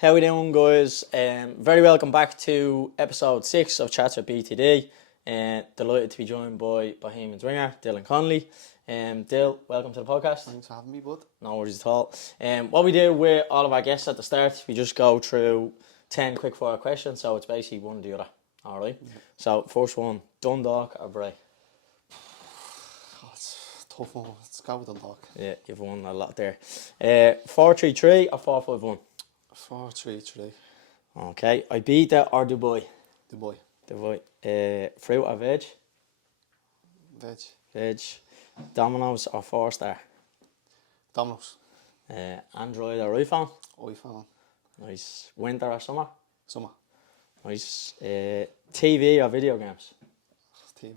How we doing, guys? Very welcome back to episode 6 of Chats with BTD. Delighted to be joined by Bohemians winger Dylan Connolly. Dill, welcome to the podcast. Thanks for having me, bud. No worries at all. What we do with all of our guests at the start, we just go through 10 quickfire questions, so it's basically one or the other. Alright? Yeah. So, first one, Dundalk or Bray? Oh, it's a tough one. Let's go with Dundalk. Yeah, you've won a lot there. 4-3-3 or 4-5-1? 4-3-3. Okay, Ibiza or Dubai? Dubai. Dubai. Fruit or veg? Veg. Domino's or 4-star? Domino's. Android or iPhone? iPhone. Nice. Winter or summer? Summer. Nice. TV or video games? TV,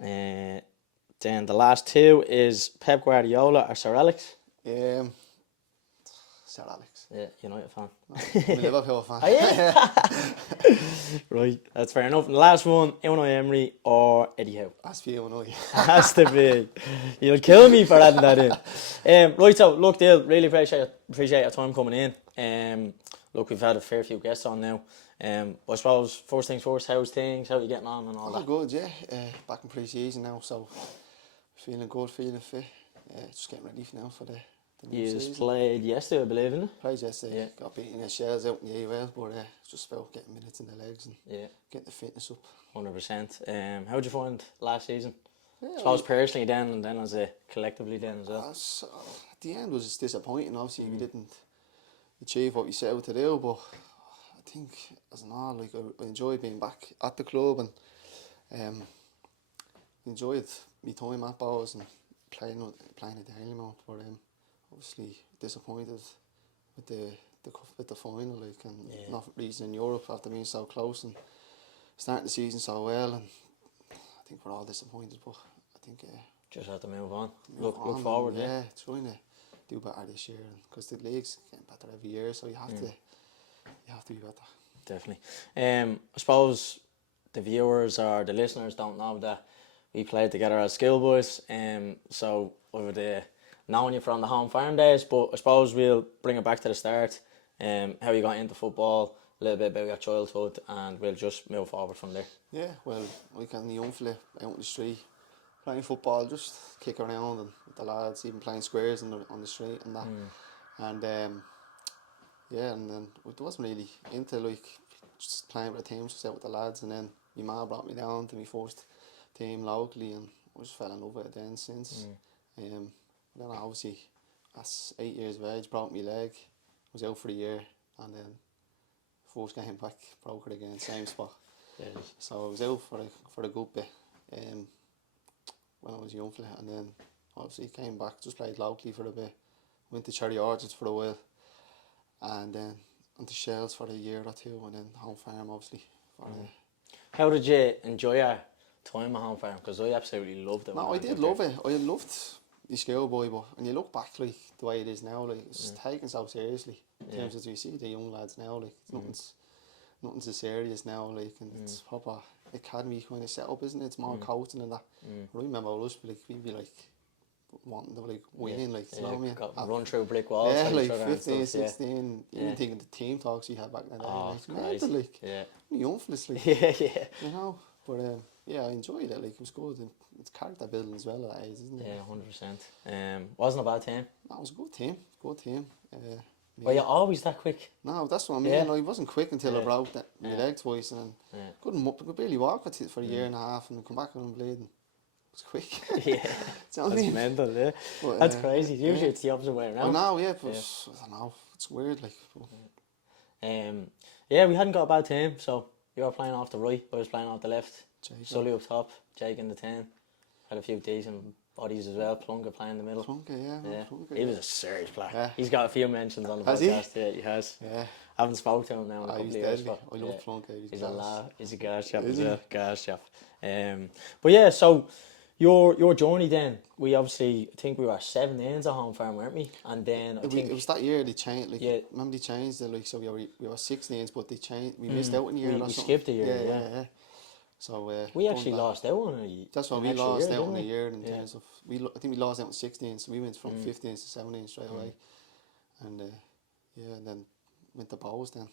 yeah. Then the last two is Pep Guardiola or Sir Alex? Sir Alex. Yeah, United fan. I'm a Liverpool fan. Are you? Right, that's fair enough. And the last one, Unai Emery or Eddie Howe? Has to be Unai. Has to be. You'll kill me for adding that in. Right, so look, Dale, really appreciate your time coming in. Look, we've had a fair few guests on now. I suppose first things first, how's things? How are you getting on and all that? Good, yeah. Back in pre-season now, so feeling good, feeling fit. Just getting ready for the new season. You played yesterday, I believe, didn't you? Played yesterday. Yeah. Got beaten in the shells out in the AWL, but it's just about getting minutes in the legs and getting the fitness up. 100%. How did you find last season? Yeah, I suppose personally then, and then as a collectively then as well. At the end was disappointing. Obviously, we didn't achieve what we set out to do, but I think as an all, like I enjoyed being back at the club and enjoyed my time at Bohs and playing a daily amount. But obviously disappointed with the final, like, and not reaching in Europe after being so close and starting the season so well. And I think we're all disappointed, but I think just have to move on. Look forward. Yeah, trying to do better this year, because the league's getting better every year, so you have to be better. Definitely. I suppose the viewers or the listeners don't know that we played together as schoolboys. So over knowing you from the home farm days, but I suppose we'll bring it back to the start. How you got into football, a little bit about your childhood, and we'll just move forward from there. Yeah, well, like a young fella out in the street playing football, just kick around and with the lads, even playing squares on the street and that. And and then it wasn't really into like just playing with the teams, just out with the lads. And then my ma brought me down to my first team locally, and I just fell in love with it then since. Then obviously, as 8 years of age, broke my leg. Was out for a year, and then first game back, broke it again, same spot. So I was out for a good bit when I was young fella, and then obviously came back, just played locally for a bit, went to Cherry Orchards for a while, and then onto Shells for a year or two, and then home farm obviously. How did you enjoy your time at home farm? Because I absolutely loved it. No, I did love it. I loved the schoolboy, but when you look back, like the way it is now, like it's taken so seriously. In terms of, you see the young lads now, like nothing's so serious now, like, and it's proper academy kind of setup, isn't it? It's more coaching and that. I remember us, like, we'd be like wanting to like win, like, you know what I mean? Run through brick walls. Yeah, like 15, 16, even thinking the team talks we had back in the day. Oh, like, young fellas, like, you know. But I enjoyed it. Like, it was good, and it's character building as well at that age, isn't it? Yeah, 100%. Wasn't a bad team. No, it was a good team. Were you always that quick? No, that's what I mean. I wasn't quick until I broke my leg twice, and could barely walk for a year and a half, and come back and bleeding. It was quick. That's mental, yeah. But, that's crazy. Usually it's the opposite way around. Well, now, but I don't know. It's weird, like. We hadn't got a bad team, so you were playing off the right, I was playing off the left. Sully up top, Jake in the 10. Had a few decent bodies as well. Plunker playing in the middle. Plunker, he was a serious player. Yeah. He's got a few mentions on the podcast. Yeah, he has. Yeah. I haven't spoken to him now in a couple of years. But I love Plunker. He's a lad. He's a gas chap as well. Gas chap. But yeah, so your journey then, we obviously, I think we were 17s at home farm, weren't we? And then I think it was that year they changed. Like, remember they changed it, like, so we were 16s, but they changed. We missed out in a year. We skipped a year. Yeah. So we actually lost out on a. That's why we lost out on a year in terms of I think we lost out in 16, so we went from 15s to 17 straight away, and and then went to Bohs then.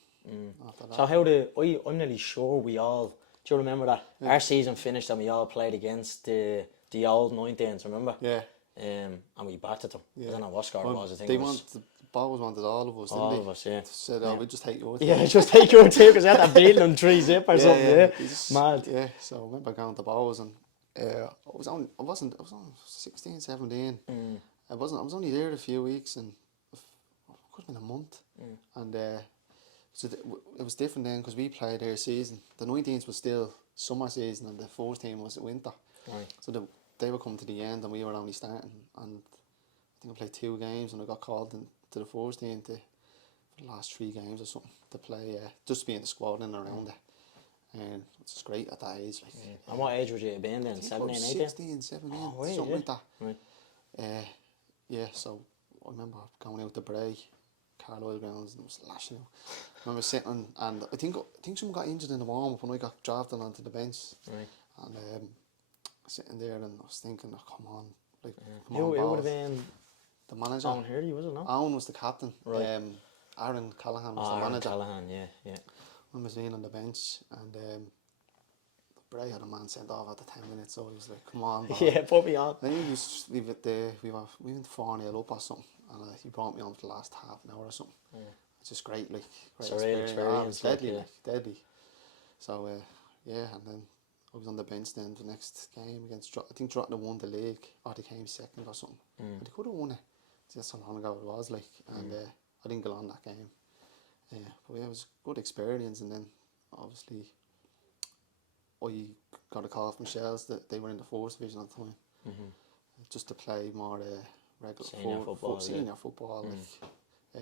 After that. So I'm nearly sure we all, do you remember that? Yeah. Our season finished and we all played against the old 19s, remember? Yeah. And we battered them. Yeah. I don't know what score it was. I think the Bohs wanted all of us, didn't they? All of us, yeah. Said, oh, we just take your team. Yeah, just take your team because they had that beating them 3-0 or something. Yeah, mad. Yeah, so I remember going to Bohs and I was on 16, 17. I was only there a few weeks and it could have been a month. And so it was different then because we played their season. The 19s was still summer season and the 4th team was winter. Right. So they were coming to the end and we were only starting. And I think I played 2 games and I got called to the 4th team for the last 3 games or something to play, just to be in the squad and around it. And it's just great at that age. Like, and what age would you have been then? 17, 18? 16, 17, something like that. Right. Yeah, so I remember going out to Bray, Carlisle grounds, and it was lashing out. I remember sitting and I think someone got injured in the warm-up and I got drafted onto the bench. Right. And sitting there and I was thinking, oh, come on. Like, come Who on, would have been the manager? Owen Hurley, was it, no? Owen was the captain. Right. Aaron Callahan was the manager. Callahan, yeah. I was laying on the bench and Bray had a man sent off after 10 minutes, so he was like, come on, bro. Yeah, put me on. Then he was, we went 4-0 up or something, and he brought me on for the last half an hour or something. It's just great, like, great experience. Deadly. So, yeah, and then I was on the bench then the next game against, I think Drogheda won the league, or they came second or something. But they could have won it. That's how long ago it was, like, and I didn't get on that game. But yeah, it was a good experience, and then obviously I got a call from Shells that they were in the 4th division at the time, just to play more regular senior football. Like,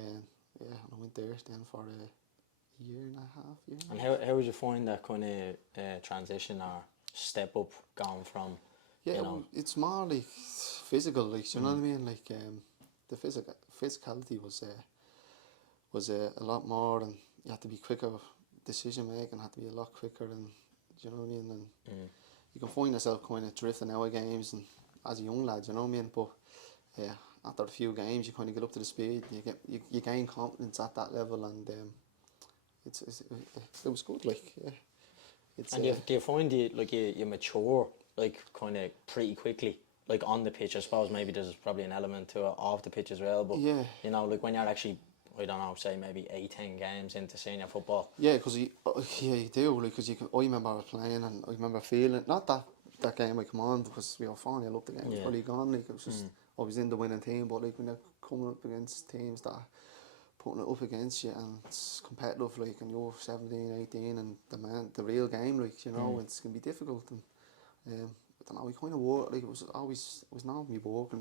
and I went there then for a year and a half. And how would you find that kind of transition or step up going from? Yeah, you know, it's more like physical, like, you know what I mean? Like the physicality was a lot more, and you had to be quicker. Decision making had to be a lot quicker, and do you know what I mean? And you can find yourself kind of drifting out of games, and as a young lad, you know what I mean? But after a few games, you kind of get up to the speed, and you gain confidence at that level, and it was good. Like, and do you find you mature like kind of pretty quickly? Like on the pitch, I suppose maybe there's probably an element to it off the pitch as well. But you know, like when you're actually, I don't know, say maybe 8-10 games into senior football. Yeah, because you do. Like, because I remember playing and I remember feeling, not that game I come on because we were 4-0 up, the game was probably gone. Like, it was just I was in the winning team, but like when you're coming up against teams that are putting it up against you and it's competitive, like, and you're 17, 18 and the real game, like, you know, it's gonna be difficult. And I don't know, we kind of worked, like, it was now me work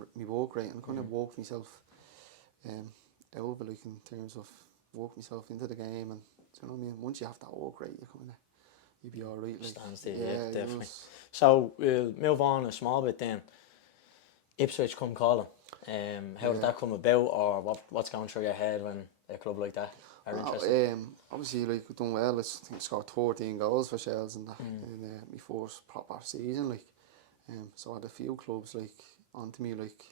rate, and kind of worked myself over, like, in terms of work myself into the game, and do you know what I mean? Once you have that work rate, you'd be alright. Like, stands there, yeah, definitely. So we'll move on a small bit then. Ipswich come calling. How did that come about, or what's going through your head when a club like that are interested? Obviously, like, we've done well. I think I scored 14 goals for Shells in my first proper season, like. So I had a few clubs like onto me, like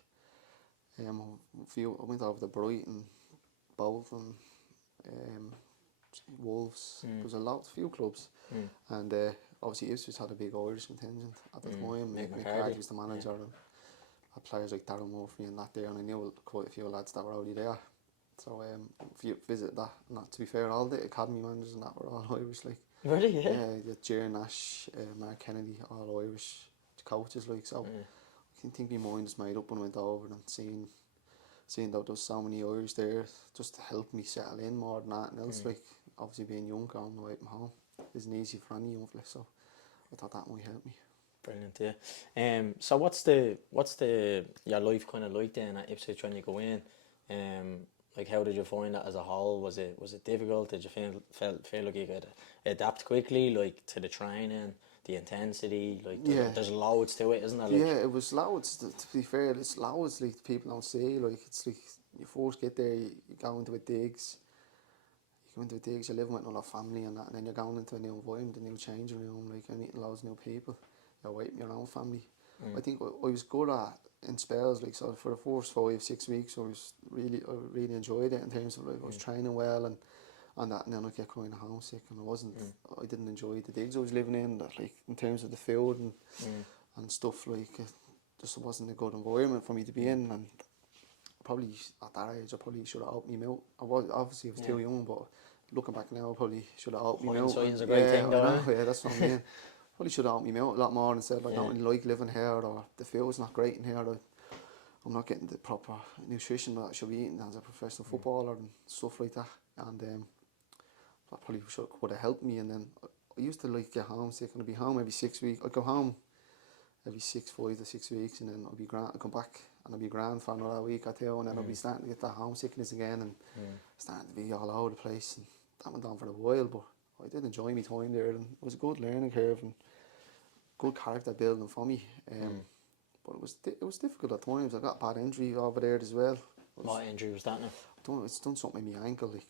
I went over to Brighton, Bolton, Wolves. There was a few clubs, and obviously Ipswich had a big Irish contingent at the time. McCarthy was the manager, and had players like Darryl Murphy and that there, and I knew quite a few lads that were already there. So if you visit that, not to be fair, all the academy managers and that were all Irish, like. Really? Yeah. Yeah, Jerry Nash, Mark Kennedy, all Irish coaches, like, so I can think my mind was made up when I went over and seeing that there was so many Irish there just to help me settle in more than anything else. Like, obviously being young, going away from home isn't easy for any young fella, so I thought that might help me. Brilliant, yeah. So what's your life kind of like then at Ipswich when you go in? Like, how did you find that as a whole? Was it difficult? Did you feel like you could adapt quickly, like, to the training, the intensity? Like, there's loads to it, isn't there? Like, yeah, it was loads. To be fair, it's loads. Like, people don't see. Like, it's like you first get there, you go into a digs. You you're living with another family and that, and then you're going into a new environment, a new changing room, like, and meeting loads of new people. You're away from your own family. I think I was good at in spells, like, so for the first 5-6 weeks I really enjoyed it in terms of, like, I was training well, and and that, and then I get kind of homesick, and I didn't enjoy the digs I was living in, like in terms of the food and stuff, like it just wasn't a good environment for me to be in, and probably at that age I probably should have opened my mouth. I was too young, but looking back now I probably should have opened my mouth. Hindsight is a great thing, though. Yeah, that's what I mean. Probably should have opened my mouth a lot more and said, like, I don't really like living here, or the food's not great in here, or I'm not getting the proper nutrition that I should be eating as a professional footballer and stuff like that. And that probably would have helped me. And then I used to like get homesick, and I'd be home every 6 weeks. I'd go home every 5 to 6 weeks, and then I'd come back and I'd be grand for another week or two, and then I'd be starting to get that homesickness again and starting to be all over the place. And that went on for a while, but I did enjoy my time there, and it was a good learning curve and good character building for me. But it was difficult at times. I got a bad injury over there as well. What injury was that now? It's done something with my ankle, like,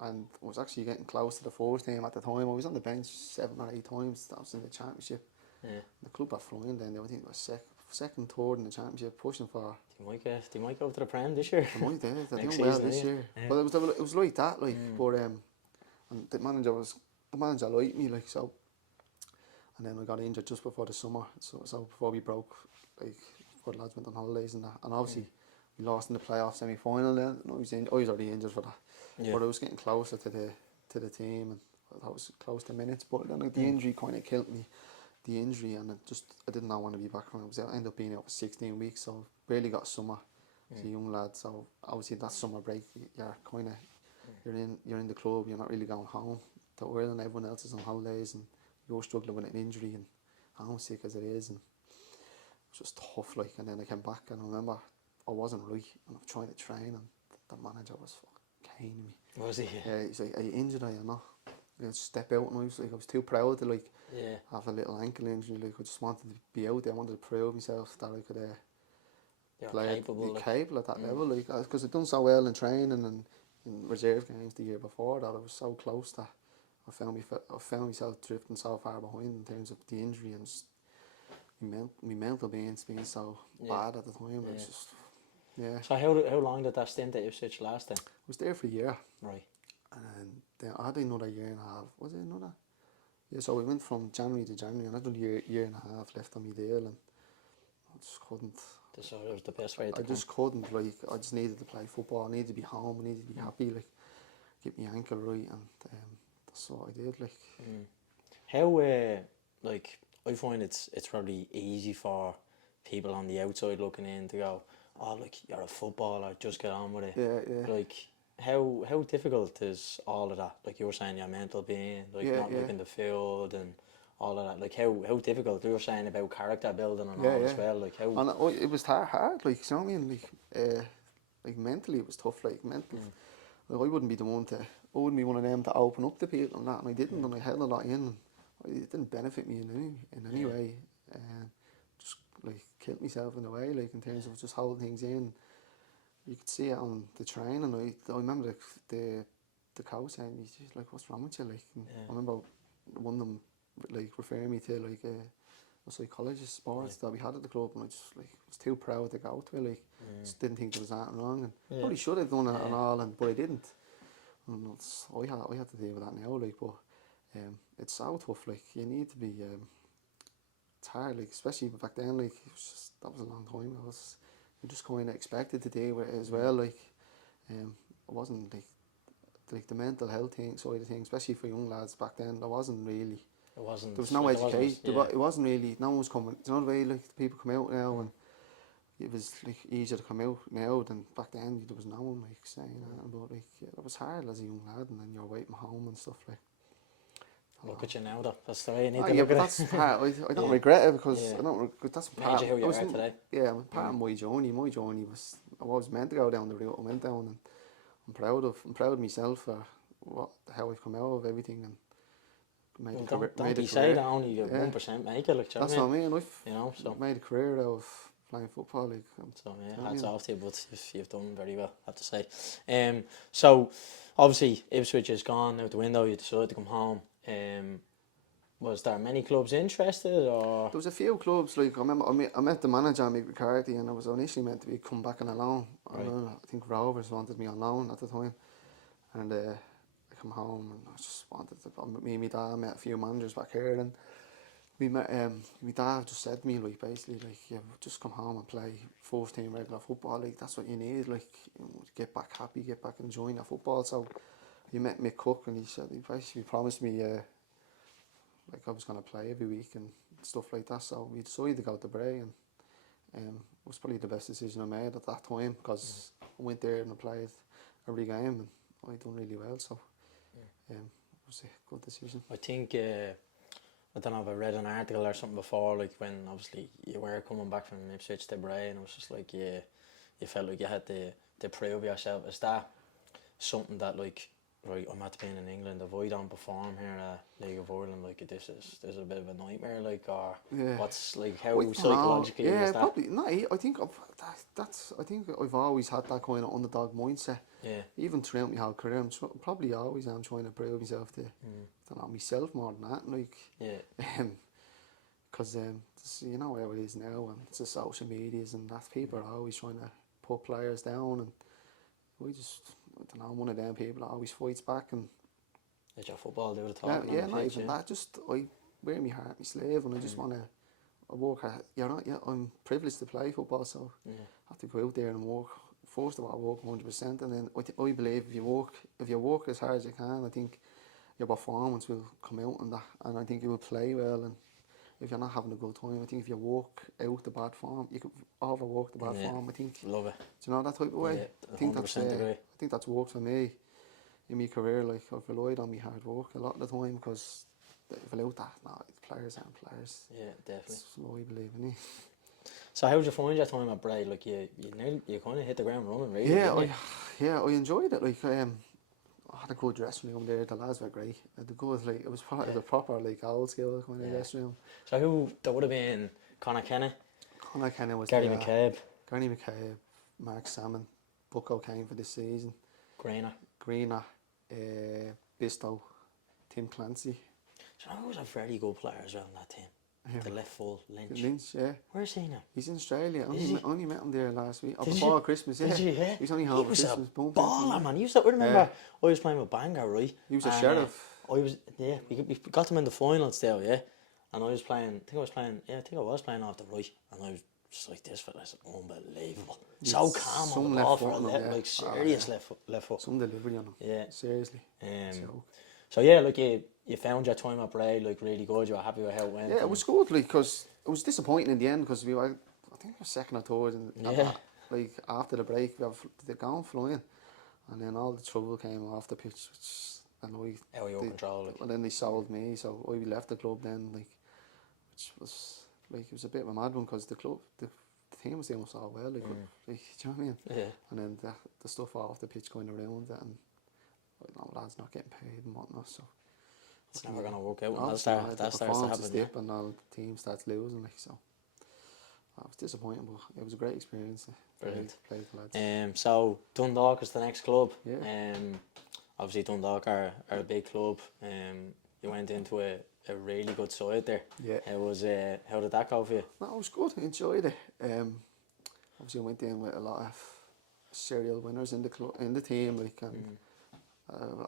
and I was actually getting close to the first team at the time. I was on the bench 7 or 8 times. That was in the championship. The club are flying then. I think it was second, third in the championship, pushing for. They might go to the Prem this year. They might, they're doing well this year. But it was like that, like. But and the manager liked me, like, so. And then I got injured just before the summer, so before we broke, like, before the lads went on holidays and that, and obviously we lost in the playoff semi-final then. I was already injured for that, but I was getting closer to the team, and I was close to minutes. But then the injury kind of killed me, and I did not want to be back from it. I ended up being out for 16 weeks, so barely got summer as a young lad. So obviously that summer break, you're kind of you're in the club, you're not really going home to Ireland. Everyone else is on holidays, and you're struggling with an injury and homesick as it is, and it was just tough, like. And then I came back, and I remember I wasn't right, and I was trying to train, and the manager was fucking caning me. Was he? Yeah, he's like, "Are you injured? Are you not?" You know, step out, and I was too proud to, like, have a little ankle injury. Like, I just wanted to be out there. I wanted to prove myself that I could play capable at that level, like, because I'd done so well in training and in reserve games the year before that. I was so close that I found myself drifting so far behind in terms of the injury, and just my mental being so bad at the time. It was just, So how long did that stint at Ipswich last then? I was there for a year. Right. And then I had another year and a half. Was it another? Yeah, so we went from January to January, and I had a year and a half left on my deal, and I just couldn't. So it was the best way to just couldn't, like, I just needed to play football. I needed to be home. I needed to be happy, like, get my ankle right, and that's what I did, like. How like, I find it's probably easy for people on the outside looking in to go, oh, like, you're a footballer, just get on with it. Yeah. Like, how difficult is all of that? Like you were saying, your mental being, like, not liking the field and all of that. Like, how difficult? You were saying about character building and all as well. Like, how? And it was hard, like, you know what I mean? Like mentally it was tough, like, mental. Like, I wouldn't be one of them to open up to people and that, and I didn't, and I held a lot in, and it didn't benefit me in any way. Just, like, killed myself in a way, like, in terms of just holding things in. You could see it on the train, and I remember the coach saying, "He's like, what's wrong with you?" Like, I remember one of them, like, referring me to, like, a psychologist sports that we had at the club, and I just, like, was too proud to go to it, like, just didn't think there was anything wrong, and probably should have done it and all, but I didn't. And I had to deal with that now, like, but it's so tough, like, you need to be, it's hard, like, especially back then, like, that was a long time ago. You just kind of expected to deal with it as well, like, it wasn't, like the mental health side of things, especially for young lads back then, there wasn't really. It wasn't. There was no education. It wasn't really. No one was coming. You know the way, like, people come out now, and it was, like, easier to come out now than back then. There was no one, like, saying that, but, like, it was hard as a young lad, and then you're waiting home and stuff, like. Look at you now, though. That's the way you need to look at that's it. Part. I don't regret it, because I don't. That's part. Made you who you are today. Yeah, part of my journey. My journey was, I was meant to go down the route I went down, and I'm proud of myself for how I've come out of everything, and made a career. Don't be say that only 1% make it. Like, that's what I mean. I've made a career out of playing football. Like, so hats off to you, but you've done very well, I have to say. So obviously Ipswich is gone out the window. You decided to come home. Was there many clubs interested, or? There was a few clubs. Like, I remember I met the manager, Mick, McCarthy, and I was initially meant to be come back on a loan. Right. I think Rovers wanted me on loan at the time, and I I come home and I just wanted to. Me and my dad met a few managers back here, and we met. My dad just said to me like basically like, yeah, just come home and play first team regular football. Like that's what you need. Like get back happy, get back enjoying that football. So he met Mick Cook and he said he basically promised me like I was gonna play every week and stuff like that. So we decided to go to Bray, and it was probably the best decision I made at that time because I went there and I played every game and I done really well. So it was a good decision. I think I don't know if I read an article or something before, like when obviously you were coming back from Ipswich to Bray, and it was just like you felt like you had to prove yourself. Is that something that like, right, I'm at being in England, if I don't perform here at League of Ireland, like this is a bit of a nightmare, like, or what's like how psychologically is that? Probably no. I think I think I've always had that kind of underdog mindset. Yeah. Even throughout my whole career, probably always am trying to prove myself to, I don't know, myself more than that. Like, because you know how it is now, and it's the social medias and that people are always trying to put players down, and I don't know, one of them people that always fights back and. Let your football do the talking. Yeah, not even that. Just I wear my heart, my sleeve, and I just want to. I work hard. I'm privileged to play football, so I have to go out there and work. First of all, work 100%, and then I believe if you work as hard as you can, I think your performance will come out on that, and I think you will play well. And if you're not having a good time, I think if you work out the bad form, you can overwork the bad form. I think. Love it. Do you know that type of way? Yeah, I think that's worked for me in my career. Like I've relied on my hard work a lot of the time because without that, no, players aren't players. Yeah, definitely. That's what I believe in. So how did you find your time at Bray? Like you kind of hit the ground running, really. Yeah, I enjoyed it. Like I had a good dressing room there. The lads were great. The good, like it was a proper like old school kind of dressing room. So who that would have been? Connor Kenny. Connor Kenny was Gary McCabe. Gary McCabe, Mark Salmon, Bucko came for this season. Greener, Bistow, Tim Clancy. So he was a very good player as well in that team. The left full, Lynch. Yeah. Where's he now? He's in Australia. Only met him there last week. Before Christmas, yeah. Did you, yeah? He's only home for Christmas. He was a baller, man. I remember I was playing with Bangor, right? He was a sheriff. We got him in the final still, yeah. And I was playing off the right. And I was just like, this fella's unbelievable. So calm on the ball for a like serious left foot. Some delivery on him. Yeah. Seriously. So yeah, like you found your time at Bray like really good. You were happy with how it went. Yeah, it was good, like, because it was disappointing in the end because I think we were second or third, and like after the break, they're gone flying, and then all the trouble came off the pitch, which annoyed. Out of your control. Like. And then they sold me, so I left the club then, like, which was like it was a bit of a mad one because the team was doing so well, like, do you know what I mean? Yeah. And then the stuff off the pitch going around it, and lads not getting paid and whatnot, so. It's never going to work out when that starts to happen. Dip and all the team starts losing, like, so. It was disappointing, but it was a great experience. Brilliant. Play with the lads. So Dundalk is the next club. Yeah. Obviously Dundalk are a big club. You went into a really good side there. Yeah. How did that go for you? No, it was good. I enjoyed it. Obviously I went in with a lot of serial winners in the team, like, and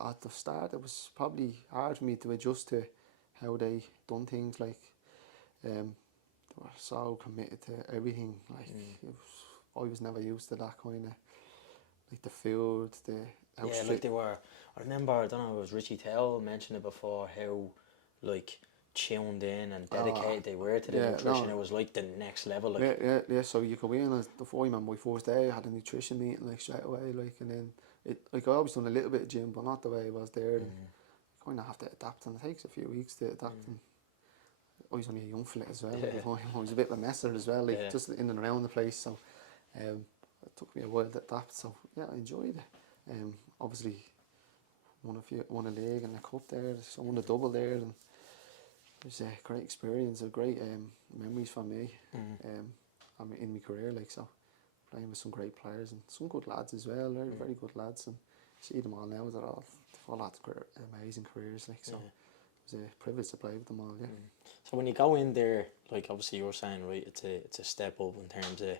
at the start it was probably hard for me to adjust to how they done things, like they were so committed to everything, like I was never used to that kind of, like, the food, like they were. I remember, I don't know, it was Richie Tell mentioned it before, how like tuned in and dedicated they were to the nutrition. It was like the next level, like. Yeah, so you go in, before I remember my first day I had a nutrition meeting, like, straight away, like, and then I always done a little bit of gym, but not the way I was there. And you kind of have to adapt, and it takes a few weeks to adapt. And I was only a young fella as well. I was a bit of a messer as well, like, just in and around the place. So it took me a while to adapt. So yeah, I enjoyed it. Obviously won a league and a cup there. So I won a double there, and it was a great experience, a great memories for me. I'm in my career, like, so. Playing with some great players and some good lads as well. They're very good lads, and see them all now. They've all had amazing careers, like, so. It was a privilege to play with them all. Yeah. So when you go in there, like, obviously you're saying, right, it's a step up in terms of,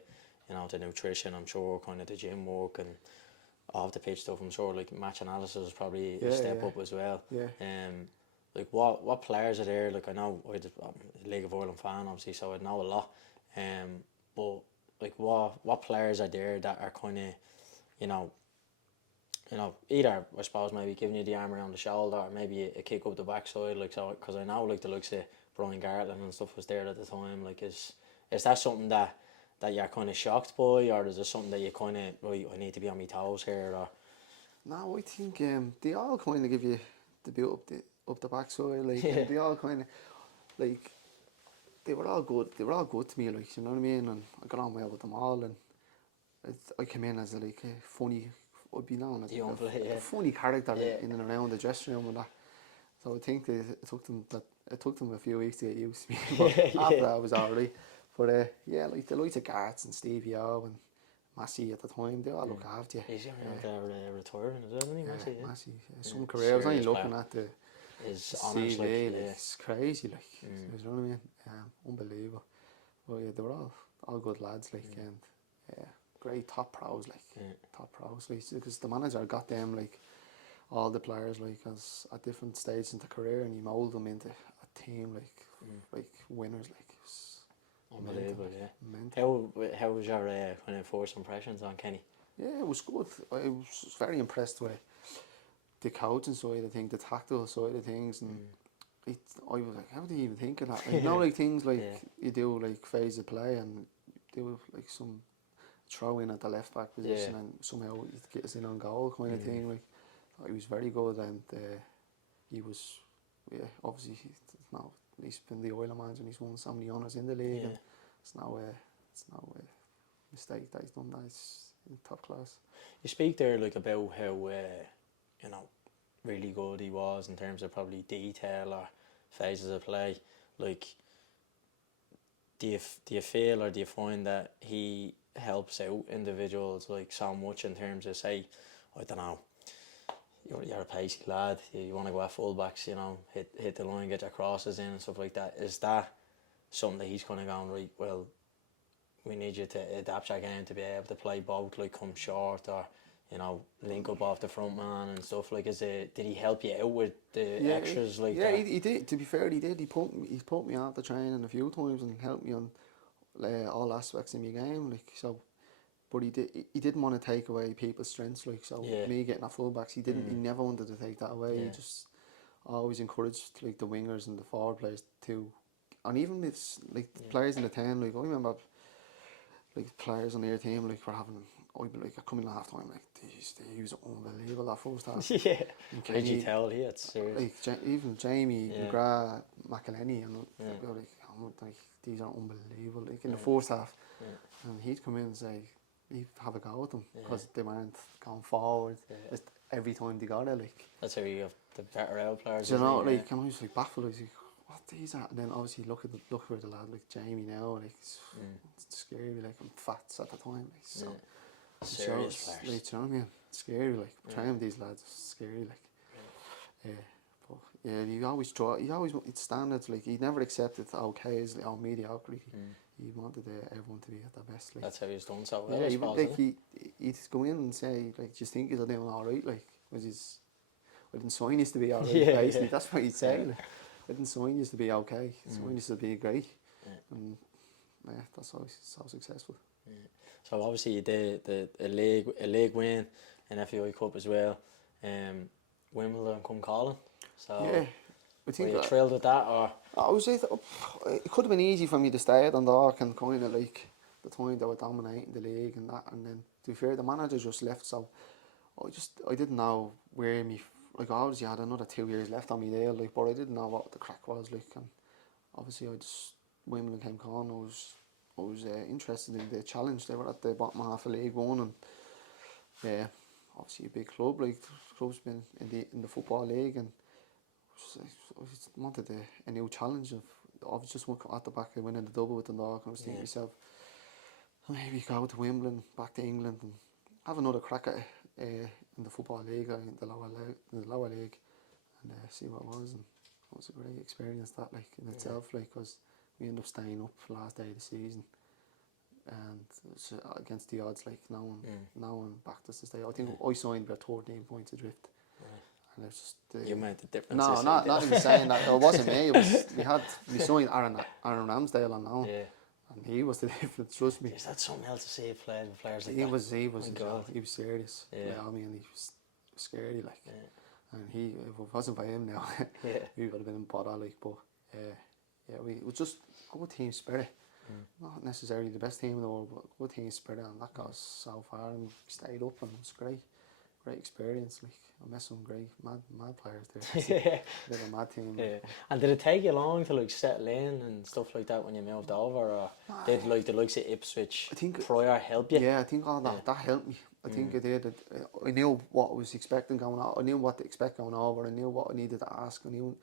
you know, the nutrition. I'm sure kind of the gym work and off the pitch stuff. I'm sure like match analysis is probably Yeah, a step yeah. up as well. Yeah. Like what players are there? Like I know I'm a League of Ireland fan, obviously, so I know a lot. But like what players are there that are kind of, you know, either I suppose maybe giving you the arm around the shoulder, or maybe a kick up the backside, like so. Because I know like the looks of Brian Gartland and stuff was there at the time. Like is that something that you're kind of shocked by, or is there something that you kind of right? I need to be on my toes here, or No, I think they all kind of give you the bit up the backside, like Yeah. and they all kind of like they were all good. They were all good to me, like you know what I mean. And I got on well with them all, and I came in as like a funny. I'd be known as Young like, player, a funny character Yeah. in and around the dressing room and that. So I think it took them a few weeks to get used to me, but after that I was alright. But yeah, like the likes of Garts and Stevie O and Massey at the time, they all look after you. He's retiring as well, isn't he? Yeah, Massey, Massey. Yeah, some career. I was only Serious looking player. at the His honours, CV, like, like, yeah. it's crazy, like you know what I mean? Unbelievable. Well, yeah, they were all good lads, like, and yeah, great top pros, like top pros, like, because the manager got them like all the players like as at different stages in their career, and he moulded them into a team like winners, like it's Unbelievable, mental. How was your kind of first impressions on Kenny? Yeah, it was good. I was very impressed with the coaching side of things, the tactical side of things, and I was like, how do you even think of that? Like, you know, like things like you do like phase of play and do like some throw in at the left back position and somehow you get us in on goal kind of thing. Like he was very good, and he was obviously he's been the Oiler manager and he's won so many honours in the league, and it's no mistake that he's done that. It's in top class. You speak there like about how you know, really good he was in terms of probably detail or phases of play. Like, do you feel or do you find that he helps out individuals like so much in terms of, say, I don't know, you're a pacey lad, you want to go at fullbacks, you know, hit the line, get your crosses in and stuff like that. Is that something that he's kind of going, right, well, we need you to adapt your game to be able to play both, like come short or, you know, link up off the front man and stuff? Like, did he help you out with the extras like that? He did. To be fair, he did. He put me out the training a few times and helped me on all aspects of my game. Like so, but he didn't want to take away people's strengths. Like so, me getting a fullbacks, he didn't. He never wanted to take that away. He just always encouraged like the wingers and the forward players to, and even if like the players in the 10. Like I remember, like players on their team like were having. I'd be like coming in half time like he was unbelievable that first half. Yeah. Could you tell? Yeah, it's serious. Like even Jamie, McGrath, McElhenney, and they'd be like these are unbelievable. Like in the first half, and he'd come in and say he'd have a go at them because they weren't going forward. Just every time they got it, like that's how you have the better out players. you know, like and I was like baffled. I was like, what these are? And then obviously look for the lad like Jamie now, like it's scary. Like I'm fat at the time, like so. Serious players. Like, you know what I mean? It's scary, like playing with these lads is scary, like. But yeah, he always it's standards. Like he never accepted okays like mediocrity. He wanted everyone to be at their best. Like that's how he's done so well. Yeah, he'd go in and say like, "Just think you're doing all right." Like, I didn't sign you to be all right. Basically, that's what he'd say. Like, I didn't sign you to be okay. I signed you to be great. And that's how he's so successful. So obviously you did a league win, an FAI Cup as well. Wimbledon come calling. So yeah, I think were you thrilled with that, or? It could have been easy for me to stay at Dundalk and kind of like the time they were dominating the league and that, and then to be fair, the manager just left, so I didn't know where like obviously I had another 2 years left on me there, like, but I didn't know what the crack was like, and obviously Wimbledon came calling. I was interested in the challenge. They were at the bottom half of League One, and obviously a big club. Like the club's been in the football league, and I just wanted a new challenge. I was just at the back of winning the double with the Dundalk, and I was thinking to myself, maybe go to Wimbledon, back to England, and have another crack at in the football league, in the lower league, and see what it was. And it was a great experience that, like in itself, like, because we ended up staying up for the last day of the season. and it's, against the odds, like no one backed us to stay. I think I signed about 13 points adrift. And it's just, you made the difference. no, not even saying that. It wasn't me. It was we signed Aaron Ramsdale on loan. Yeah. And he was the difference, trust me. Is that something else to see players like He that? was Oh my God. he was serious. Yeah. I mean, he was scary, like. Yeah. And if it wasn't for him now, Yeah. we would have been in bother, like. But it was just good team spirit. Not necessarily the best team in the world, but good team spirit, and that got us so far, and we stayed up, and it was great experience. Like, I met some great mad players there. Yeah. They're a mad team. Yeah. And did it take you long to like settle in and stuff like that when you moved over, or did like the likes of Ipswich prior help you? Yeah, I think all that helped me. I think it did. I knew what I was expecting going on. I knew what to expect going over. I knew what I needed to ask. I knew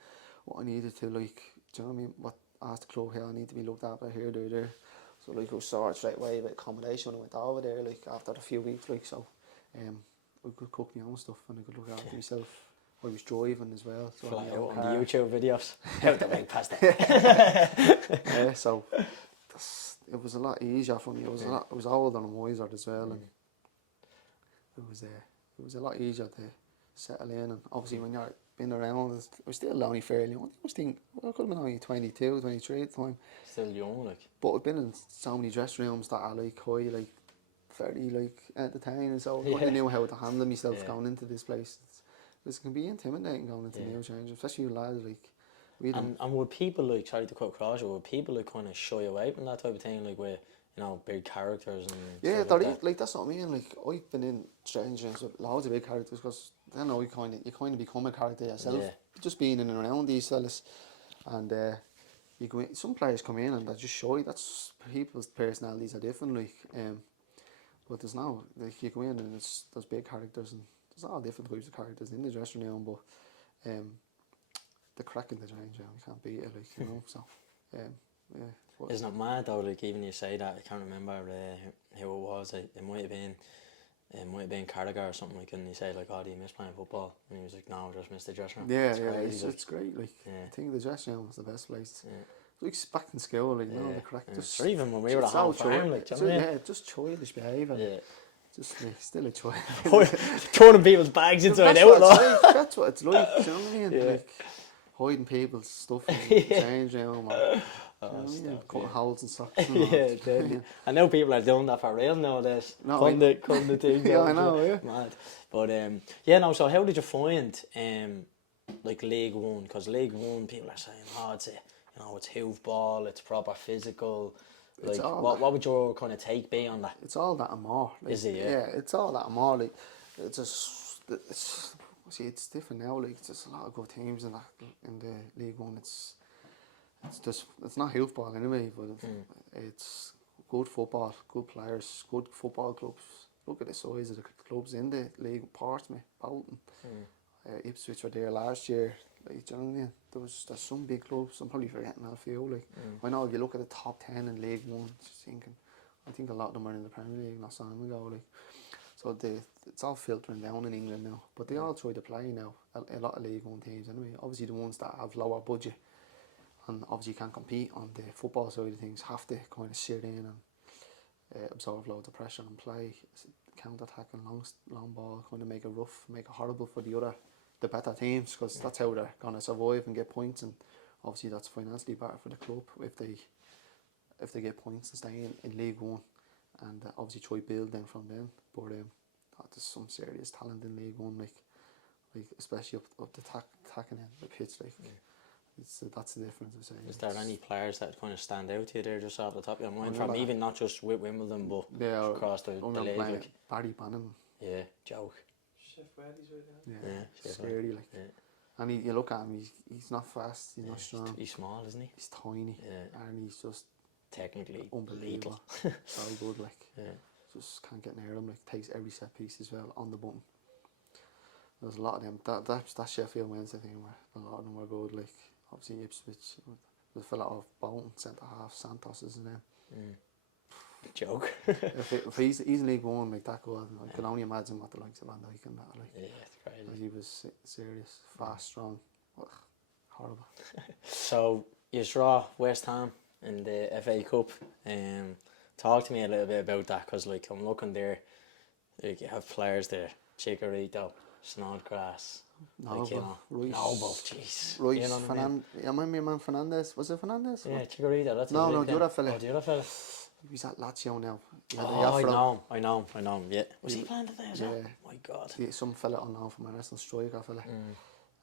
what I needed to, like, do you know what I mean? What ask the club here, I need to be looked after here, there. So like I was sorted straight away with accommodation when I went over there, like after a few weeks, like, so I could cook my own stuff and I could look after myself. I was driving as well. So fly out on the YouTube videos. How to make pasta. Yeah, so it was a lot easier for me. It was older and wiser as well, and it was a lot easier to settle in. And obviously when you're been around, I was still only fairly young. I could have been only 22, 23 at the time. Still young, like. But I've been in so many dressing rooms that are like high, like very like entertaining. So I kind of knew how to handle myself going into this place. It can be intimidating going into new change, especially with lads like. And would people like, sorry to cut across you, would people like kind of shy away from that type of thing, like with, you know, big characters and yeah, stuff like that's what I mean. Like, I've been in strange rooms with loads of big characters because then you kind of become a character yourself, just being in and around these fellas. And you go in, some players come in and they're just shy. That's people's personalities are different, like. But there's no, like, you go in and there's big characters, and there's all different types of characters in the dressing room, but the crack in the change room, you can't beat it, like, you know. So yeah. Isn't it mad though? Like, even you say that, I can't remember who it was. It might have been Carragher or something like. And he said like, "Oh, do you miss playing football?" And he was like, "No, I just miss the dressing room." Yeah, it's great. Like, I think the dressing room was the best place. Yeah. Like back in school, like, you know, the crack. Just, or even when we were at home farm, like, do you know what I mean? Just childish behaviour. Yeah. Just like, still a child. Turning people's bags inside out. That's what it's like. Do you know what I mean? Yeah. Like, hiding people's stuff in the change room, or cutting holes in socks. And I know people are doing that for real nowadays. Cutting the things. Yeah, I know. Yeah. Mad. But so how did you find like League One? Because League One, people are saying, it's it's hoofball, it's proper physical. Like, what would your kind of take be on that? It's all that and more. Like, is it? Yeah, it's all that and more. Like, it's different now. Like, there's a lot of good teams in the League One. It's not hoofball anyway, but it's good football, good players, good football clubs. Look at the size of the clubs in the league. Portsmouth, Bolton, Ipswich were there last year. Like, do you know what I mean? There's some big clubs. I'm probably forgetting a few. Like, I know if you look at the top 10 in League One, I think a lot of them are in the Premier League not so long ago. Like, so it's all filtering down in England now. But they all try to play now. A lot of League One teams anyway. Obviously the ones that have lower budget and obviously can't compete on the football side of things have to kind of sit in and absorb loads of pressure and play counter-attack and long ball, kind of make it rough, make it horrible for the better teams, because that's how they're going to survive and get points. And obviously that's financially better for the club if they get points and stay in League One, and obviously try build them from then. But there's some serious talent in League One, like especially up the attacking end of the pitch, like. That's the difference, I'm saying. Is there any players that kind of stand out to you there just off the top of your mind, from even not just with Wimbledon but across the league? Like Barry Bannon. Yeah, joke. Chef Reddy's right now. Yeah, scary, like. Yeah. And you look at him, he's not fast, he's not strong. He's small, isn't he? He's tiny. Yeah. And he's just technically unbelievable. So good, like. Yeah. Just can't get near him, like, takes every set piece as well on the button. There's a lot of them. That Sheffield Wednesday thing where a lot of them were good, like. Obviously Ipswich, the fella off Bolton, centre half, Santos is his name. Joke. if he's in League One like that good, I can only imagine what the likes of Van Dijk and that, like. Yeah, it's crazy. Like, he was serious, fast, strong. Ugh, horrible. So you draw West Ham in the FA Cup. talk to me a little bit about that, because like I'm looking there, like you have players there, Chikorito, Snodgrass, like you know, Royce. Noble, jeez, Royce, you know what I mean? I remember your man Fernandez. Was it Fernandez? Yeah, Chikorito, that's No, his no, nickname. the other fella. Oh, the other fella. He's at Lazio now. He had the Oh, afro. I know him, yeah. Was he playing today as well? Yeah. My God. Some fella unknown from Arsenal striker fella.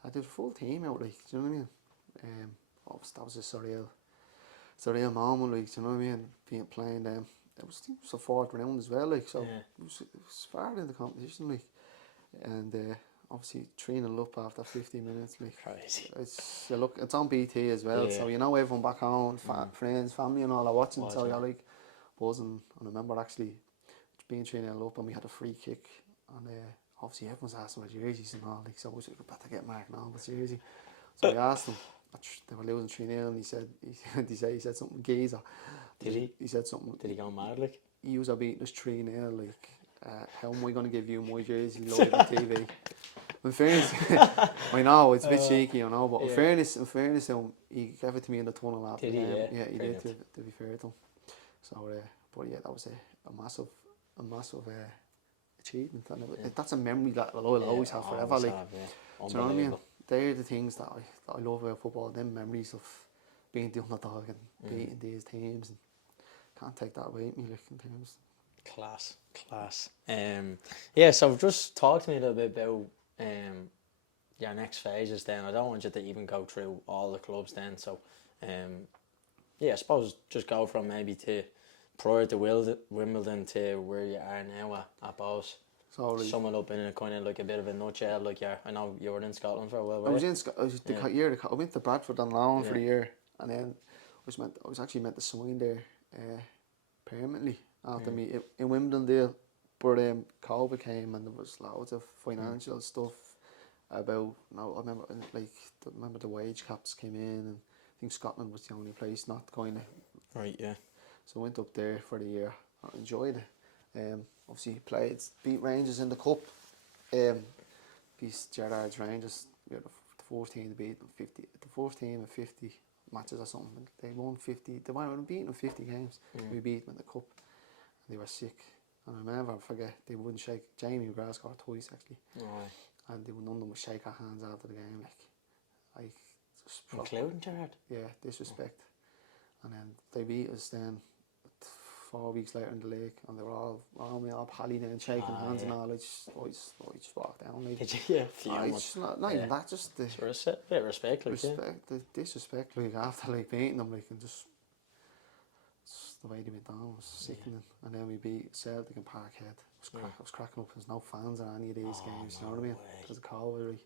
I did a full team out, like, do you know what I mean? That was a surreal moment, like, do you know what I mean? Being playing them. It was the fourth round as well, like, so it was far in the competition, like, and obviously 3-0 up after 15 minutes, like. Crazy. It's on BT as well, so you know everyone back home, friends, family, and all are watching. So you're like buzzing. And I remember actually being 3-0 up, and we had a free kick, and obviously everyone's asking for jerseys and all, like, so I was like, I better get Mark now with jersey. So I asked him. They were losing 3-0, and he said something geezer. Did he? He said something. Did he go mad, like? You are beating us 3-0, like. How am I going to give you my jersey live on TV? In fairness, I know it's a bit cheeky, you know, but in fairness, he gave it to me in the tunnel after the game. Yeah, he did. To be fair to him. So, but yeah, that was a massive achievement, and that's a memory that I'll always have forever. Like, do you know what I mean? They're the things that I love about football. Them memories of being the underdog and beating these teams, and can't take that away from me. Like, in terms. Class. Yeah, so just talk to me a little bit about your next phases then. I don't want you to even go through all the clubs then, so yeah, I suppose just go from maybe to prior to Wimbledon to where you are now at Bohs. So sum it up in a kind of like a bit of a nutshell. Like I know you were in Scotland for a while. I was in Scotland. I went to Bradford on loan for the year, and then I was actually meant to sign there permanently after me in Wimbledon deal, but COVID came and there was loads of financial stuff about. I remember the wage caps came in, and I think Scotland was the only place not going to. Right, yeah. So I went up there for the year. I enjoyed it. Obviously beat Rangers in the cup. Beat Gerrard's Rangers. We were the fourth team to beat them 50. The fourth team in 50 matches or something. They won 50. They were beaten in 50 games. We beat them in the cup. They were sick, and I never forget, they wouldn't shake. Jamie McGrath scored twice actually, and none of them would shake our hands after the game, like just including Gerrard. Yeah, disrespect. And then they beat us then 4 weeks later in the league, and they were all pally then shaking hands and all. I just walked down. Like, did you? Not even that, just the bit of respect, like, the disrespect, like, after like beating them, like, and just the way they went down was sickening. And then we beat Celtic in Parkhead. I was cracking up. There's no fans at any of these games, you know what I mean? Because of COVID, like.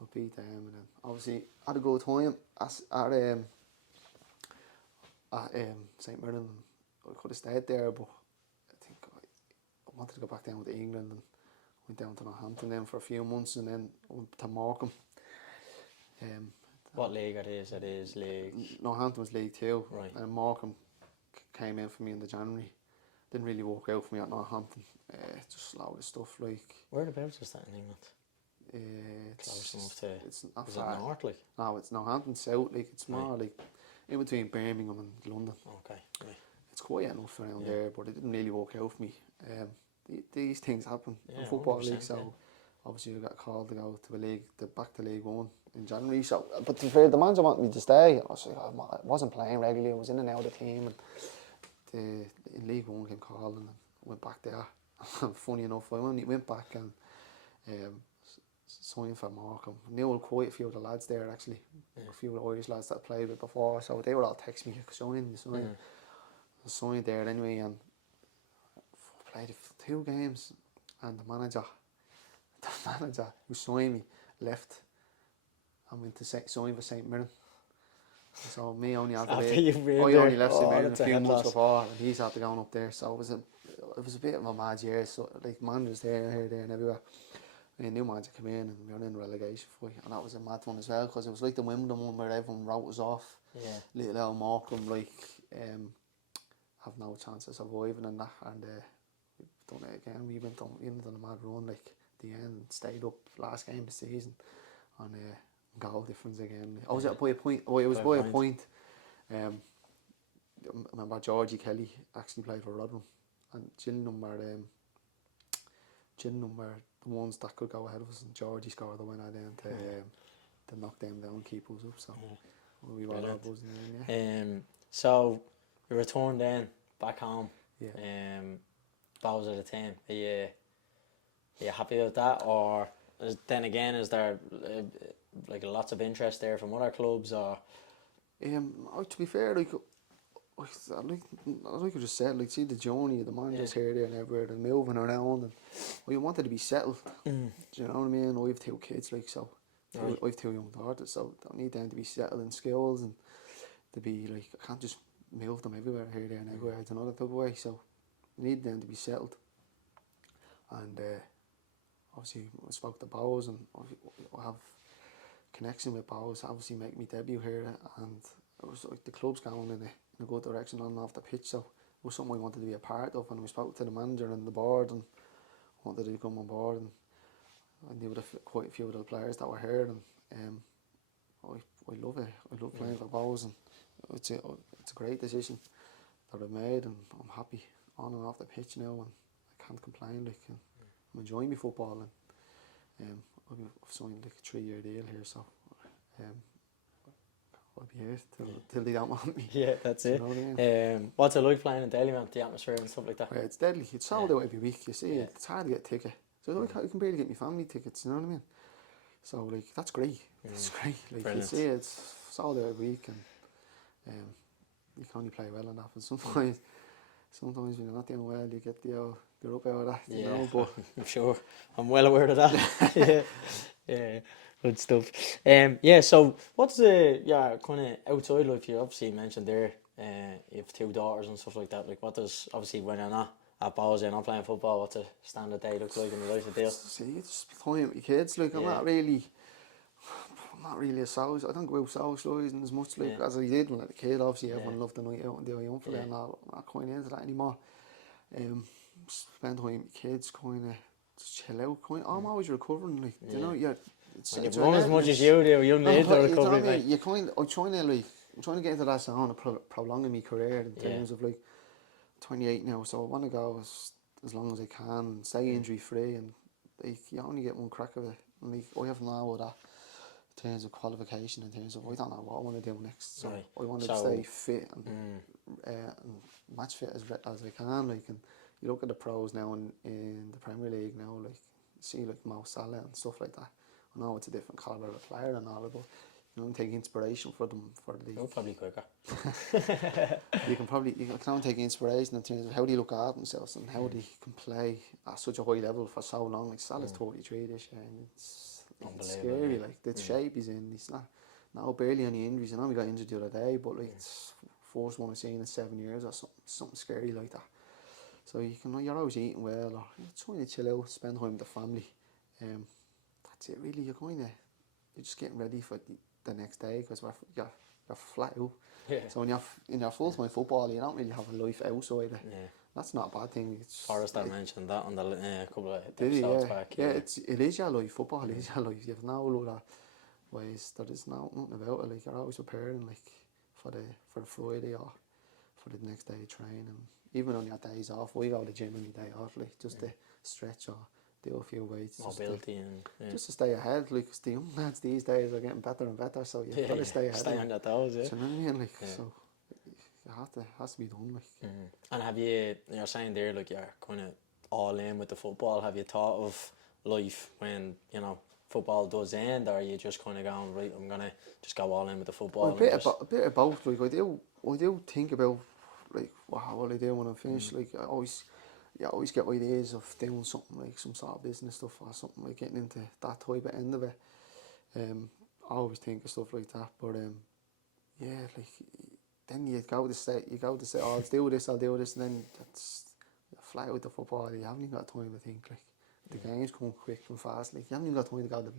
We beat them, and then obviously had a good time at St Mirren. I could have stayed there, but I think I wanted to go back down to England, and went down to Northampton then for a few months, and then went to Morecambe. What league it is? It is League. Northampton was League 2, right? And Morecambe came in for me in the January. Didn't really work out for me at Northampton. Just a lot of stuff like. Whereabouts is that in England? Close enough to. It's not is far. It north, like? No, it's Northampton south. Like, it's more like in between Birmingham and London. Okay, right. It's quiet enough around there, but it didn't really work out for me. These things happen in football league, so obviously I got called to go to the league, back to League 1 in January. So, but to be fair, the manager wanted me to stay. I wasn't playing regularly. I was in and out of the team, and in League 1 came calling, and I went back there. Funny enough, I only went back and signed for Morecambe. I knew quite a few of the lads there actually, a few of the Irish lads that I played with before, so they were all texting me, sign. I signed there anyway, and played 2 games, and the manager who signed me left and went to sign for St Mirren. So me only had to I only left St Mirren a few months before, and he's had to go up there. So it was a bit of a mad year. So like, managers there, and everywhere. And a new manager came in, and we were in relegation fight, and that was a mad one as well, because it was like the Wimbledon one where everyone wrote us off. Little old Morecambe, like, have no chance of surviving and that, and we've done it again. We went on a mad run, like, the end, stayed up last game of the season, and goal difference again. I was by a point. It was by a point. remember Georgie Kelly actually played for Rotherham, and Gin number the ones that could go ahead of us, and Georgie scored the winner then to knock them down and keep us up. So we were all buzzing then, So you returned then back home. Yeah. Bohs of the team. Are you happy with that, or then again is there like lots of interest there from other clubs, or? To be fair, like I just said, like, see the journey, the man just here, there and everywhere, and moving around, and we wanted to be settled. Do you know what I mean? I have 2 kids, like, so I have 2 young daughters, so I need them to be settled in skills and to be like, I can't just move them everywhere, here, there and everywhere. It's another type of way, so I need them to be settled. And obviously I spoke to Bohs, and I have connection with Bohs. Obviously make me debut here, and it was like the club's going in a good direction on and off the pitch, so it was something I wanted to be a part of. And we spoke to the manager and the board and wanted to come on board, and I knew quite a few of the players that were here, and I love it. I love playing for Bohs, and it's a great decision that I've made, and I'm happy on and off the pitch now, and I can't complain. Like, and I'm enjoying my football, and I've signed like a 3-year deal here, so I'll be here till they don't want me. Yeah, that's it. You know what I mean? What's it like playing in Daily, man? The atmosphere and stuff like that? Yeah, it's deadly. It's sold out every week. You see, it's hard to get a ticket. So I can barely get my family tickets. You know what I mean? So like, that's great. That's great. Like, brilliant. you see, it's sold out every week, and you can only play well enough. And sometimes when you're not doing well, you get the old, you're up out of that. You know, but I'm sure. I'm well aware of that. yeah, good stuff. So what's the kind of outside life? You obviously mentioned there, you have 2 daughters and stuff like that. Like, what does, obviously when you're not at Bohs, you're not playing football, what's a standard day look like in the life of Dale? see, it's playing with your kids. Like, I'm not really a social. I don't go out socialising as much like as I did when I was a kid. Obviously, everyone loved the night out and the young fella, and I'm not quite into that anymore. Spend time with my kids, kind of just chill out. I'm always recovering. Like, you know, When you've run as much as you do, you'll need the recovery, mate. You kind of, I'm trying to get into that zone of prolonging my career in terms of, like, 28 now, so I want to go as long as I can, stay injury free, and like, you only get one crack of it. And like, I have now that in terms of qualification, in terms of I don't know what I want to do next, so I want to stay fit and match fit as I can. Like, and you look at the pros now in the Premier League now, like, see like Mo Salah and stuff like that. I know it's a different caliber of player and all, but you know, take inspiration for them for the. You're probably quicker. you can take inspiration in terms of how they look at themselves and how they can play at such a high level for so long. Like, Salah's 33 this year, and it's scary. Like, the shape he's in, he's not barely any injuries. I know he got injured the other day, but like, it's first one I've seen in 7 years or something scary like that. So you're always eating well, or you're trying to chill out, spend time with the family. That's it really. You're just getting ready for the next day, because you're flat out. So when you're in your full-time football, you don't really have a life outside it. That's not a bad thing. Forrest mentioned that on the couple of episodes back. It is your life. Football is your life. You have no other ways. There is nothing about it. Like, you're always preparing, like, for the Friday or for the next day of training. Even on your days off, we go to the gym on your day off, like, just to stretch or do a few weights. Mobility just to stay ahead. Like, 'cause the young lads these days are getting better and better, so you've got to stay ahead. Stay on your toes, Do you know what I mean? Like, so it has to be done. Like. And have you're saying there, like, you're kind of all in with the football. Have you thought of life when, you know, football does end, or are you just kind of going, right, I'm gonna just go all in with the football? Well, a bit of both. Like, I do think about, like, what will I do when I'm finished. Like, I always get ideas of doing something like some sort of business stuff or something, like getting into that type of end of it. I always think of stuff like that, but like, then you go to say, oh, I'll do this, and then that's flat out with the football. You haven't even got time to think. Like, the games come quick and fast. Like, you haven't even got time to go to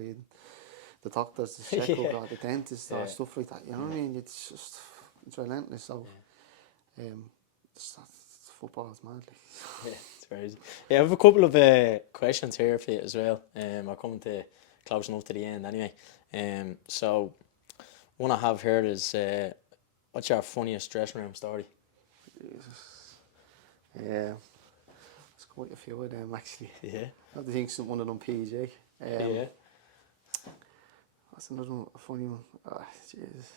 the doctors, the checkup, or the dentist, or stuff like that. You know what I mean? It's relentless. So, football is mad. Like. It's crazy. I have a couple of questions here for you as well. We're coming to close enough to the end anyway. So one I have here is, what's your funniest dressing room story? Jesus. Yeah. There's quite a few of them actually. Yeah. I have to think one of them PJ. Yeah. That's another one, a funny one. Ah, Jesus.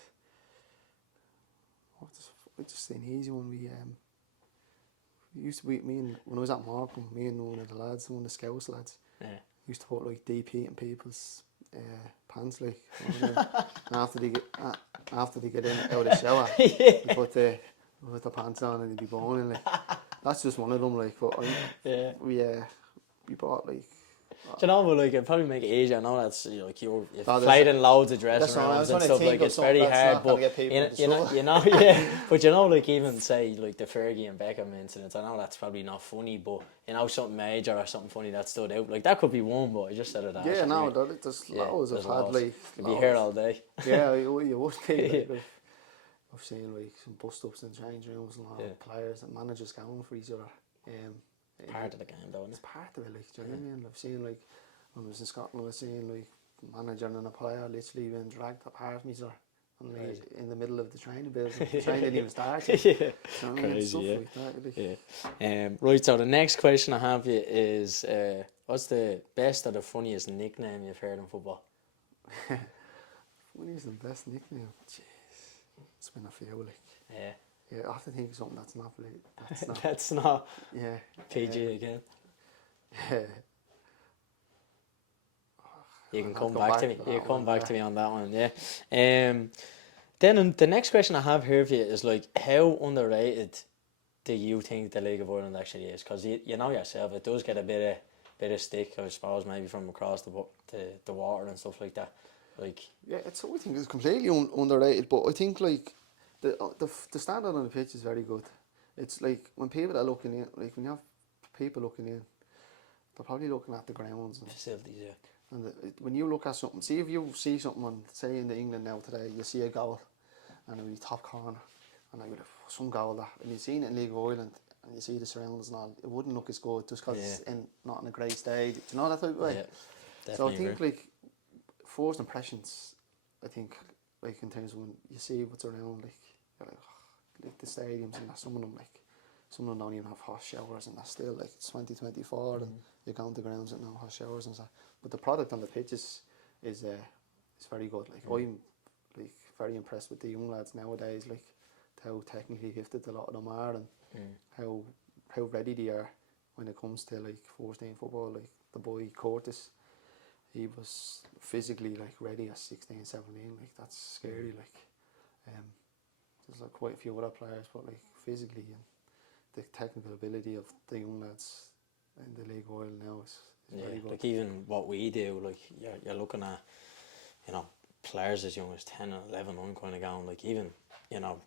It's just an easy one. We used to be, when I was at Markham, me and one of the lads, one of the Scouts lads, Yeah. used to put like DP in people's pants, like, you know, and after they get in out of the shower, they put the pants on and they'd be boning, like. That's just one of them, like. But Yeah. we bought like. Do you know, but like, it'd probably make it easier. I know that's, you know, like, you've Oh, played in loads of dressing that's what I rooms was and trying to stuff, think like, of it's something very that's hard, not gonna but get people in you know, yeah, but you know, like, even say, like, the Fergie and Beckham incidents, I know that's probably not funny, but, you know, something major or something funny that stood out, like, that could be one, but I just said it as Yeah, no, weird. there's loads I've had, like. You'd be here all day. Yeah, you would be. Like, I've seen like some bust ups in change rooms and all, players and managers going for each other. Part of the game, though, isn't It's it? part of it, like, do you know what I mean? I've seen, like, when I was in Scotland, I was seeing like manager and a player literally being dragged apart from each other. And like, in the middle of the training building, the train didn't even start yet. Yeah. You know what I mean? Crazy, Stuff yeah. like that, like. Yeah. Right, so the next question I have you is, what's the best or the funniest nickname you've heard in football? Funniest and best nickname. Jeez, it's been a few, like. Yeah. Yeah, I have to think of something that's not really. That's not. That's not Yeah. PG again. Yeah. You can I'll come come back back to me. to You that come one, back yeah. to me on that one, yeah. Then the next question I have here for you is, like, how underrated do you think the League of Ireland actually is? Because you know yourself, it does get a bit of stick, I suppose, maybe from across the water and stuff like that. Like, Yeah, I think it's completely underrated, but I think like the standard on the pitch is very good. It's like when people are looking in, like when you have people looking in, they're probably looking at the grounds and facilities, yeah. And when you look at something, see if you see something on, say in the England now today, you see a goal and it'll be top corner and like some goal that, and you've seen it in League of Ireland and you see the surroundings and all, it wouldn't look as good just because it's not in a great state. Do you know that type of way? Yeah, So I definitely think agree. like first impressions, I think like in terms of when you see what's around, like you're like the stadiums and that, some of them don't even have hot showers and that's still like it's 2024 and you're going to grounds with no hot showers and stuff. But the product on the pitches is very good. Like I'm like very impressed with the young lads nowadays, like how technically gifted a lot of them are and how ready they are when it comes to like first team football. Like the boy Curtis, he was physically like ready at 16, 17. Like that's scary. Like there's like quite a few other players, but like physically and the technical ability of the young lads in the League of Ireland now is very good. Like even what we do, like you're looking at, you know, players as young as 10 and 11, I'm kind of going, like, even, you know,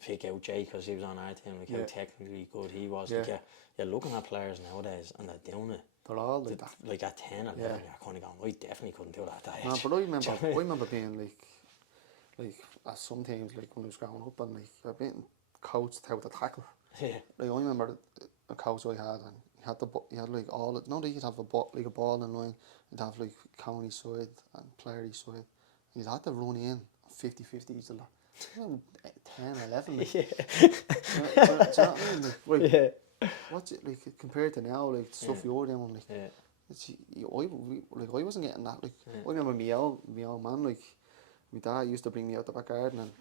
pick out Jay because he was on our team, like how technically good he was. Like you're looking at players nowadays and they're doing it. They're all like that. Like at 10 and 11, you're kind of going, I definitely couldn't do that at that age. No, but I remember being like at some teams, like when I was growing up, and like I've been coached how to tackle. Yeah. Like I remember a coach I had, and he had like all. No, that you'd have a ball in line. You'd have like county side and player each side. And you'd have to run in 50-50 each other. 10, 11. Like. Yeah. Do you know what I mean? Like, what's it like compared to now? Like the stuff you're doing, like. Yeah. I wasn't getting that. Like I remember my old man, like my dad used to bring me out the back garden, and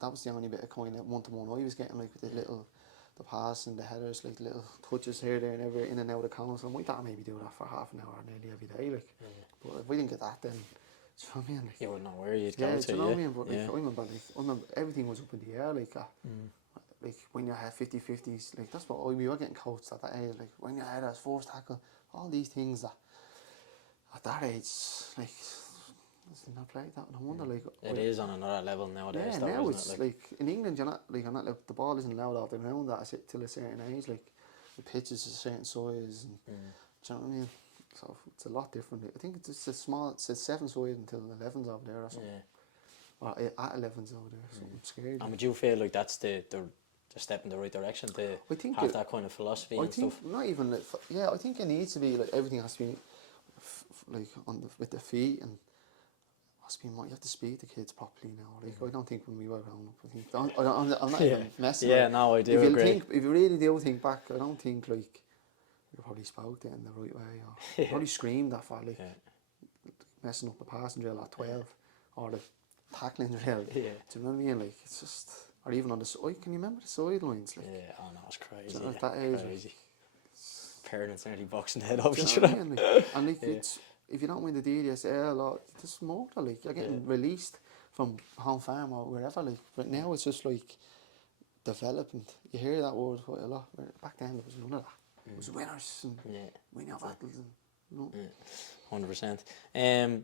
that was the only bit of kind of one-to-one I was getting, like with the pass and the headers, like little touches here, there, and everywhere, in and out of the corners. And my dad maybe do that for half an hour nearly every day, like. But if we didn't get that, then do you know what I mean? Like, You wouldn't know where you'd go to. do you know what I mean? But like, I remember everything was up in the air, like that. Like when you had 50-50s, like that's what we were getting coached at that age. Like when you had a forced tackle, all these things that at that age, like, it's not played that. No wonder, like It is on another level nowadays. yeah, though, now isn't it's it? like in England, you're not like the ball isn't allowed off the ground till a certain age. Like the pitch is a certain size, and do you know what I mean? So it's a lot different. I think it's a 7 side until 11's over there or something. Or at 11's over there, something scary. And would you feel like that's the step in the right direction to have that kind of philosophy and stuff? Not even like, I think it needs to be like everything has to be like with the feet, and you have to speak to kids properly now. Like I don't think when we were growing up, I'm not Yeah. even messing. Yeah, like, no, I do agree. If you really do think back, I don't think like you probably spoke it in the right way, or probably screamed that far, like messing up the passing drill at 12, or the tackling drill. Yeah. Do you know what I mean? Like it's just, or even on the side. Can you remember the sidelines? Like, Yeah, oh no, it's crazy. do you know, at Yeah, that age, crazy. Parents nearly boxing the head off do you each know what I other. mean? Like, and like Yeah. it's, if you don't win the DDSL, or there's more. Like you're getting released from home farm or wherever. Like, but now it's just like development. You hear that word quite a lot. Back then there was none of that. It was winners and win your battles and you know. 100%.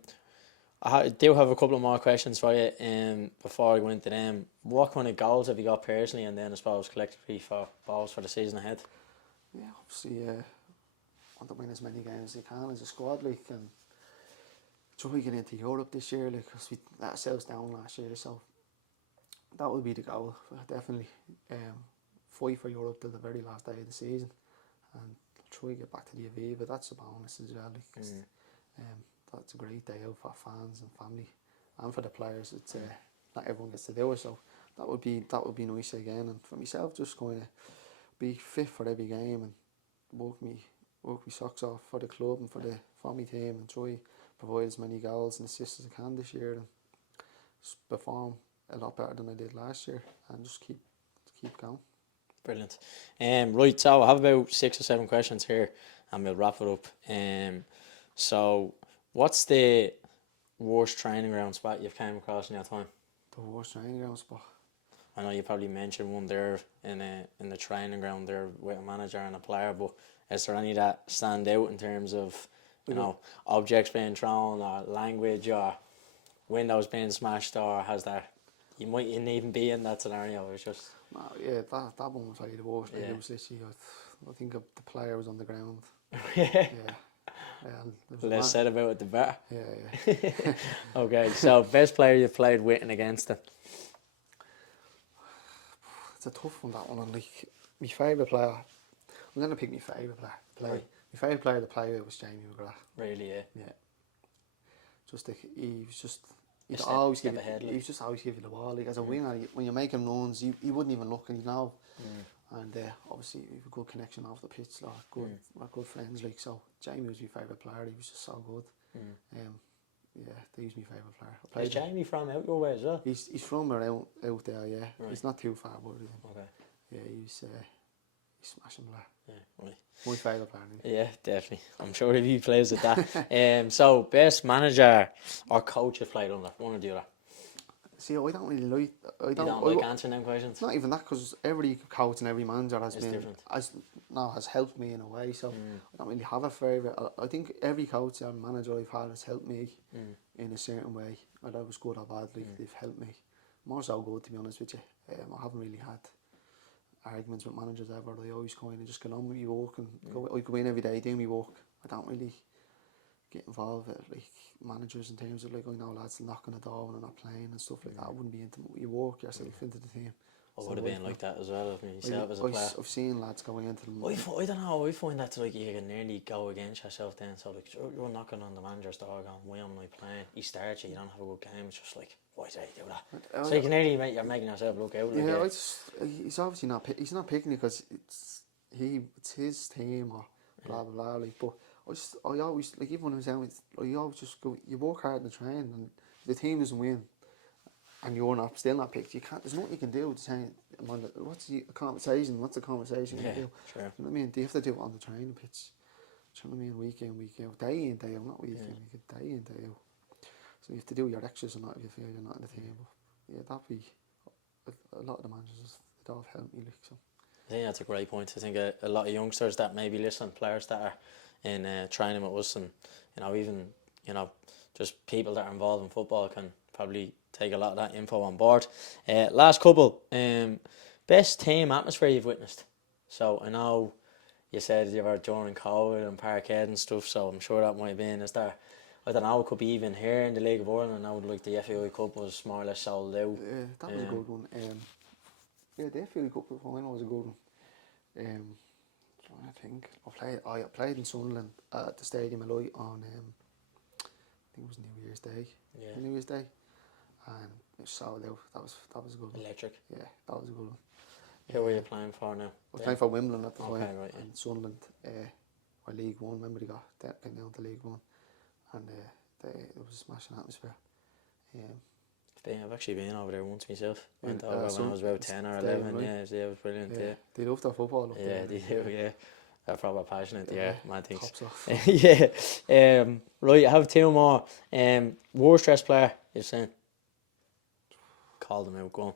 I do have a couple of more questions for you. Before I go into them, what kind of goals have you got personally, and then I suppose collectively for Bohs for the season ahead? Yeah, obviously, want to win as many games as they can as a squad, like, and try to get into Europe this year, like, because we let ourselves down last year, so that would be the goal, definitely. Fight for Europe till the very last day of the season, and try to get back to the Aviva. That's a bonus as well, like, 'cause, that's a great day out for fans and family, and for the players. It's not everyone gets to do it, so that would be nice again. And for myself, just going to be fit for every game and work me socks off for the club and for my team, and try provide as many goals and assists as I can this year, and just perform a lot better than I did last year, and just keep going. Brilliant. Right, so I have about 6 or 7 questions here, and we'll wrap it up. So what's the worst training ground spot you've came across in your time? The worst training ground spot. I know you probably mentioned one there in the training ground there with a manager and a player, but is there any that stand out in terms of, you know, objects being thrown, or language, or windows being smashed, or has that, you mightn't even be in that scenario? It's just that one was probably the worst. Like, it was literally, I think the player was on the ground. yeah. And Less said about it the better. Yeah. Okay, so best player you've played with and against it? It's a tough one, that one. And like, my favourite player, I'm going to pick my favourite player. Right. My favourite player to play with was Jamie McGrath. Really, yeah. Yeah. Just like, he was just, He he'd always step give you, ahead, like. he was just always give you the ball. Like, as a winger, when you're making runs, he wouldn't even look, and you know. And obviously, we have a good connection off the pitch. Like, we're good friends. Like, so Jamie was my favourite player. He was just so good. Yeah, he's my favourite player. Is Jamie from out your way as well? He's from around out there. Yeah, Right. He's not too far, but Okay. yeah, he's smashing player. Yeah, right. My favourite player. Yeah, definitely. I'm sure if he plays at that. So best manager or coach you've played under, one or the other? See, I don't really like. You don't like answering them questions? Not even that, because every coach and every manager has different. has helped me in a way. So I don't really have a favourite. I think every coach and manager I've had has helped me in a certain way. Whether I was good or bad, like they've helped me. More so good, to be honest with you. I haven't really had arguments with managers ever. I always kind of just get on with my work and I go in every day, do my work. I don't really get involved with like managers in terms of like, I know lads knocking the door when they're not playing and stuff like that. I wouldn't be intimate with your work yourself into the team. I would have been like that as well with myself as a player. I've seen lads going into them. I don't know, I find that like you can nearly go against yourself then. So like you're knocking on the manager's door going, why am I playing? He starts you, you don't have a good game. It's just like, why did he do that? So you can nearly you're making yourself look out. Like, he's obviously not. He's not picking it because it's his team or blah blah blah. Like, but I always like, even when I was out, I always just go. You work hard in the train, and if the team doesn't win, and you're still not picked, you can't. There's nothing you can do to say, what's the conversation? What's the conversation you do? Sure. You know what I mean? They have to do it on the training pitch. Do you know what I mean? Week in, week out, day in, day out, not week in, day in, day out. So you have to do your extras or not if you feel you're not in the team. But yeah, that'd be a lot of the managers. They'd all help me, like, so. I think that's a great point. I think a lot of youngsters that maybe listen, players that are in training with us, and even just people that are involved in football can probably take a lot of that info on board. Last couple, best team atmosphere you've witnessed. So I know you said you were during COVID and Parkhead and stuff, so I'm sure that might have been. Is there, I don't know, it could be even here in the League of Ireland. I know like the FAI Cup was more or less sold out. Yeah, that was a good one. Yeah, the FAI Cup final was a good one. Trying to think. I played in Sunderland at the Stadium of Light on think it was New Year's Day. Yeah. New Year's Day, and it was sold out. That was a good one. Electric. Yeah, that was a good one. Who were you playing for now? I was playing for Wimbledon at the time, Okay, right, yeah. and Sunderland were League One. Remember they got down to League One, and it was a smashing atmosphere. I've actually been over there once myself. Went Yeah, over when I was about 10 or 11. stadium, right? Yeah, it was brilliant. Yeah, They love their football up there. they do. Yeah, they're proper passionate. Yeah, mad things. Tops off. Yeah. Right, I have two more. Worst dress player, you're saying? Call them out, go on.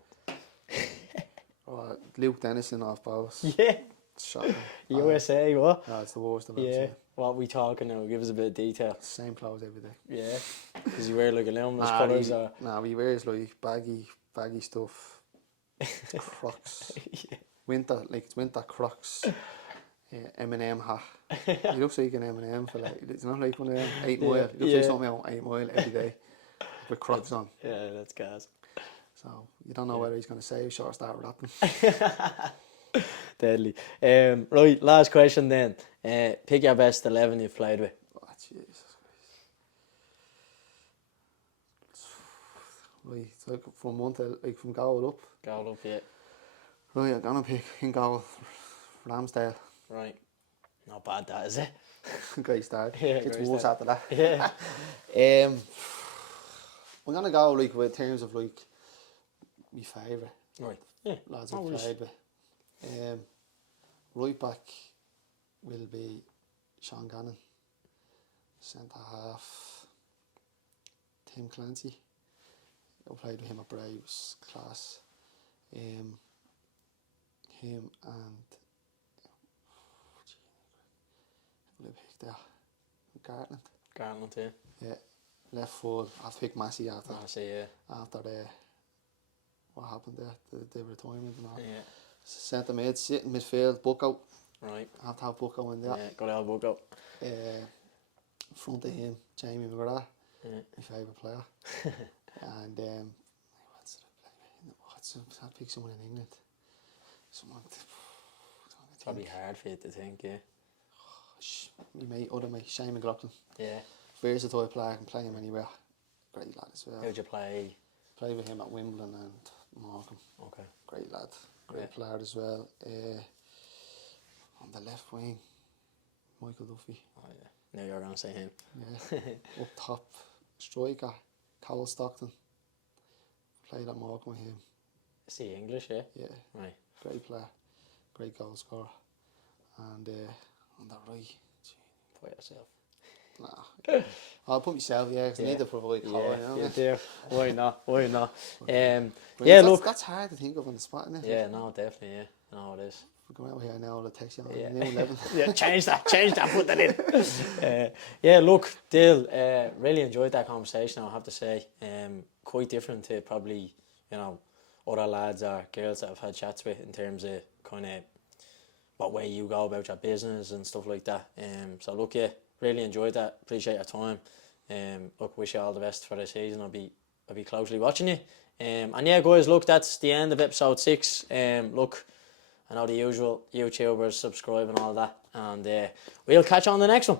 Luke Dennison off Bohs. Yeah. Shocking. USA, what? No, it's the worst I've ever Yeah. seen. What we talking now? Give us a bit of detail. Same clothes every day. Yeah. Does he wear like a luminous colours or? He wears like baggy stuff. Crocs. Yeah. It's winter Crocs. M&M hat. He looks like an M&M for like, it's not like one of them 8 Mile. He looks like something on 8 Mile every day with Crocs on. Yeah, that's gas. So you don't know whether he's going to save short start rapping. Deadly. Right, last question then. Pick your best 11 you've played with. Oh, Jesus Christ. Right, so from one to, like from goal up. Goal up, yeah. Right, I'm going to pick in goal Ramsdale. Right. Not bad that, is it? Great start. Yeah, Gets great worse start. after that. Yeah. I'm going to go like with terms of like my favourite Right. Yeah. lads No I've worries. played with. Right back will be Sean Gannon. Centre half Tim Clancy. I played with him at Bray, was class. Him and who did I pick there? Gartland. Garland, yeah. Yeah. Left forward, I've picked Massey after I see, yeah. what happened there, the retirement and all. Yeah. Centre mid, sitting midfield, Bucko. Right. I have to have Bucko in there. Yeah, got our book up. Front of him, Jamie McGrath, Yeah. my favourite player. And I'll pick someone in England. Someone. It's probably hard for you to think, yeah. Other mate, Shane McLaughlin. Yeah. Versatile player, can play him anywhere. Great lad as well. How'd you play? Played with him at Wimbledon and Morecambe. Okay. Great lad. Great player as well. On the left wing, Michael Duffy. Oh yeah. Knew you were going to say him. Yeah. Up top, striker, Cowell Stockton. Played at Morecambe with him. Is he English, yeah? Yeah. Right. Great player. Great goal scorer. And on the right, For yourself. nah. I'll put myself, because I need to provide colour, you know. you do. Why not? Why not? But Yeah, that's, look. that's hard to think of on the spot, isn't it? Yeah, no, definitely, yeah. No, it is. We're going out here now, I'll text you on Yeah. New 11. Yeah, change that, put that in. Yeah, look, Dill, really enjoyed that conversation, I have to say. Quite different to probably, other lads or girls that I've had chats with in terms of kind of what way you go about your business and stuff like that. So look, yeah, really enjoyed that. Appreciate your time. Look, wish you all the best for the season. I'll be closely watching you. And yeah, guys, look, that's the end of episode 6. Look, I know the usual YouTubers subscribe and all that, and we'll catch you on the next one.